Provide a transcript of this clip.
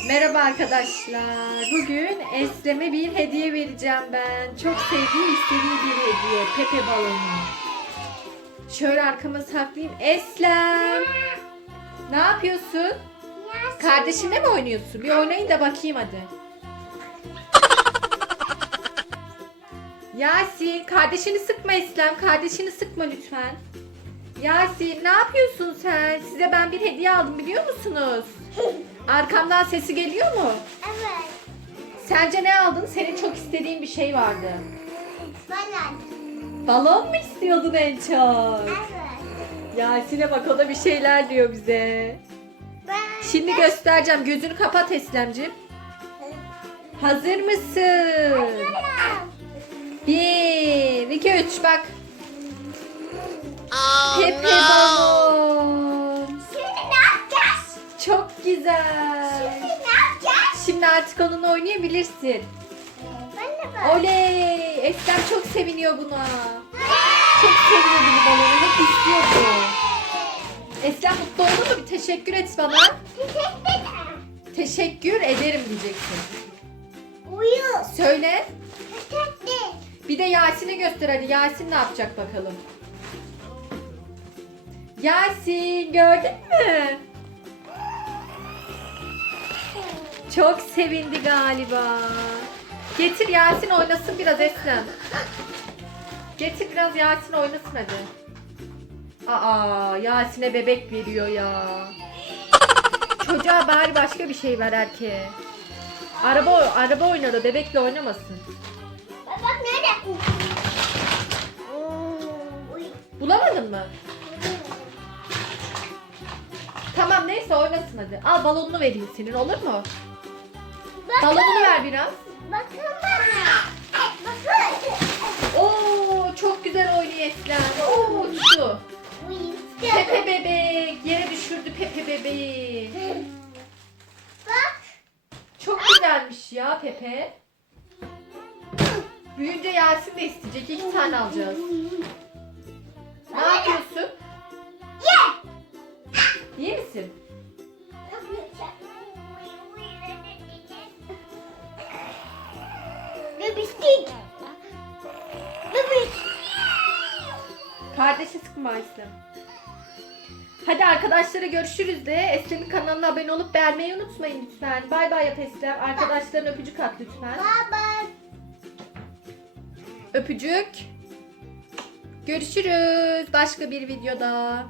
Merhaba arkadaşlar. Bugün Eslem'e bir hediye vereceğim ben. Çok sevdiği, istediği bir hediye. Pepe balonu. Şöyle arkama saklayayım. Eslem. Ne yapıyorsun? Kardeşinle mi oynuyorsun? Bir oynayın da bakayım hadi. Yasin, kardeşini sıkma Eslem. Kardeşini sıkma lütfen. Yasin, ne yapıyorsun sen? Size ben bir hediye aldım biliyor musunuz? Arkamdan sesi geliyor mu? Evet. Sence ne aldın? Senin çok istediğin bir şey vardı. Bana. Balon mu istiyordun en çok? Evet. Yasin'e bak o da bir şeyler diyor bize. Ben Şimdi göstereceğim. Gözünü kapat Eslemciğim. Hazır mısın? Bir, iki, üç bak. Pepe güzel. Şimdi ne yapacağız? Şimdi artık onunla oynayabilirsin. Ben de ben. Oley! Eslem çok seviniyor buna. Çok seviyor bunu balonu. Hep istiyordu. Eslem mutlu oldu mu? Bir teşekkür et bana. Teşekkür ederim diyeceksin. Uyu. Söyle. Teşekkür. Bir de Yasin'e göster hadi. Yasin ne yapacak bakalım. Yasin gördün mü? Çok sevindi galiba. Getir Yasin oynasın biraz Eslem. Getir biraz Yasin oynasın hadi. Aa Yasin'e bebek veriyor ya. Çocuğa bari başka bir şey ver erkeğe. Araba araba oynar o bebekle oynamasın. Bak nerede? Uy. Bulamadın mı? Tamam neyse oynasın hadi. Al balonunu vereyim senin olur mu? Balonunu ver biraz. Bakın bana. Oo çok güzel oynuyor Eslem. Oo uçtu. Pepe bebek. Yere düşürdü Pepe bebeği. Bak. Çok güzelmiş ya Pepe. Büyünce Yasin de isteyecek. İki tane alacağız. Bebişlik. Bebiş. Kardeşi sıkma Eslem. Hadi arkadaşlara görüşürüz de Eslem'in kanalına abone olup beğenmeyi unutmayın lütfen. Bay bay yap Eslem. Arkadaşlarına öpücük at lütfen. Baba. Öpücük. Görüşürüz başka bir videoda.